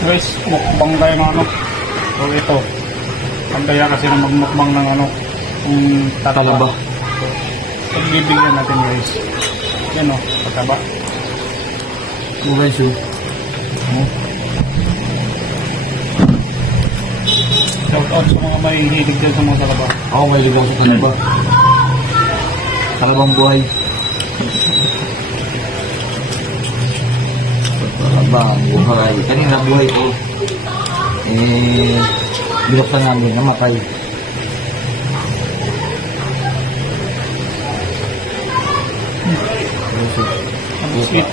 Guys, mukbang tayo ng ano. So ito. Ang kaya kasi ng magmukbang ng ano. Yung tataba. Pagbibigyan natin guys. Yan o, tataba. Ito guys yun. Shout out sa mga may hilig dyan sa mga talaba. Ako may ligaw sa talaba. Talabang buhay. Talaba, buhay. Kanina buhay ko. Binuksan namin, namatay. Ang sweet.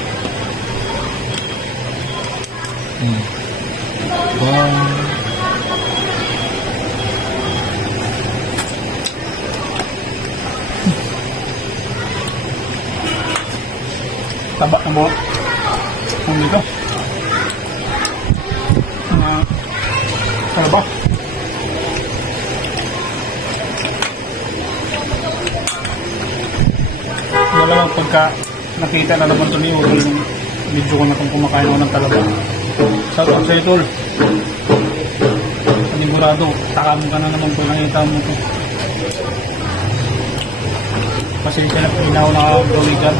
Taba na mo. Ang dito. Talaba. Malamang pagka nakita na naman ito ni Uri yung video ko na kung kumakain ako ng talaba. Shout out sa'yo tol. Panigurado, takam ka na naman kung nakita mo ito. Pasensya na pinaw nakagawi dyan.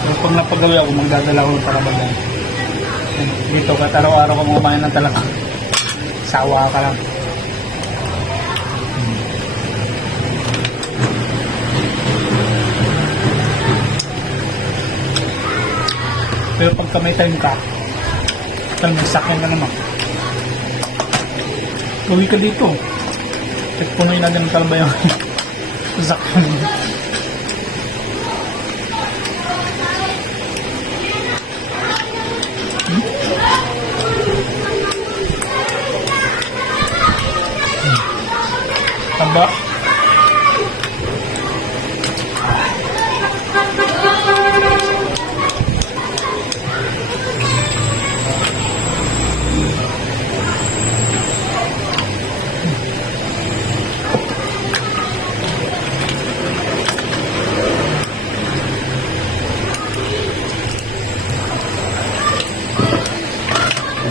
So, pag napagawi ako, magdadala ko ng talaba dyan. Dito, kahit araw-araw ko kumakain ng talaba. Sawa ka lang. Pero pagka may time ka, tal may sakyan ka naman. Uwi ka dito. At punoy natin ng talba yung sakyan. Taba.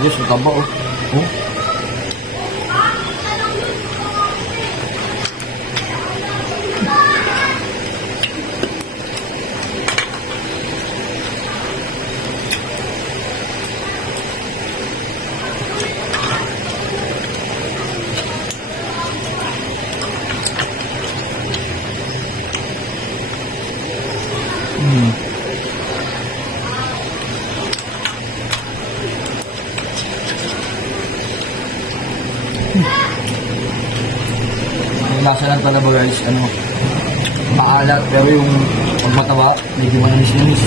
Diyos, ang taba oh. Yung lasa ng talaba guys, ano, maalat, pero yung pag mataba, medyo manamis-namis.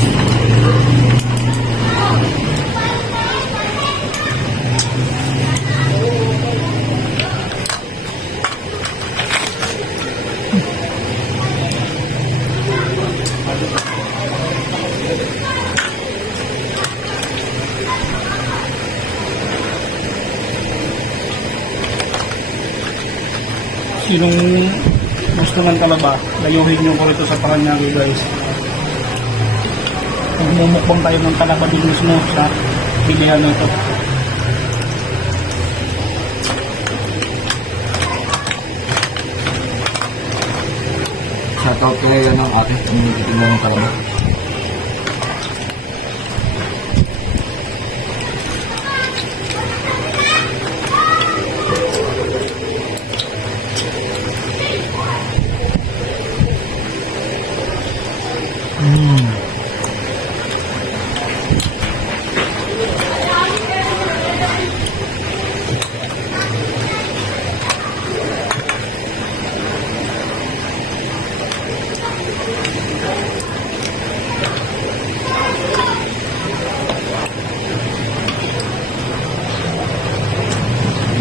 Sinong gusto ng talaba, layuhin nyo ko rito sa Paranaque guys. Magmumukbang tayo ng talaba din mismo sa bilihan na ito. Shoutout kayo ng ating community ng talaba.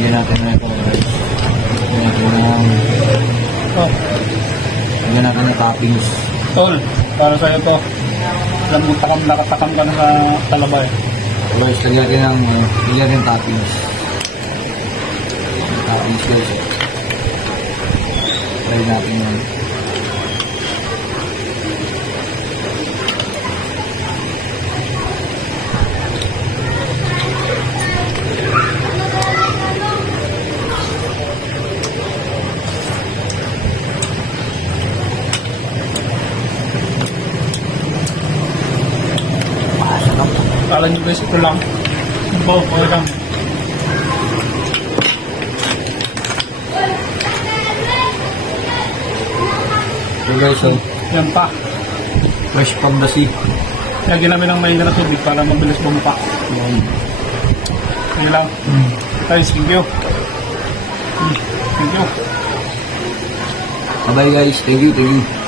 Bigyan natin na ito guys. Bigyan natin na toppings. Tol, para sa'yo to. Alam mo, nakatakam ka na sa talaba eh. Guys, lagyan ng toppings. Toppings guys. Try natin yan. Kala nyo guys, ito lang. Baw, okay lang. So guys, so, Yan pa. fresh from the sea. Lagyan namin ng mainit na tubig para mabilis bumuka. Yan. Okay lang. Guys, thank you. Thank you. Bye guys, thank you.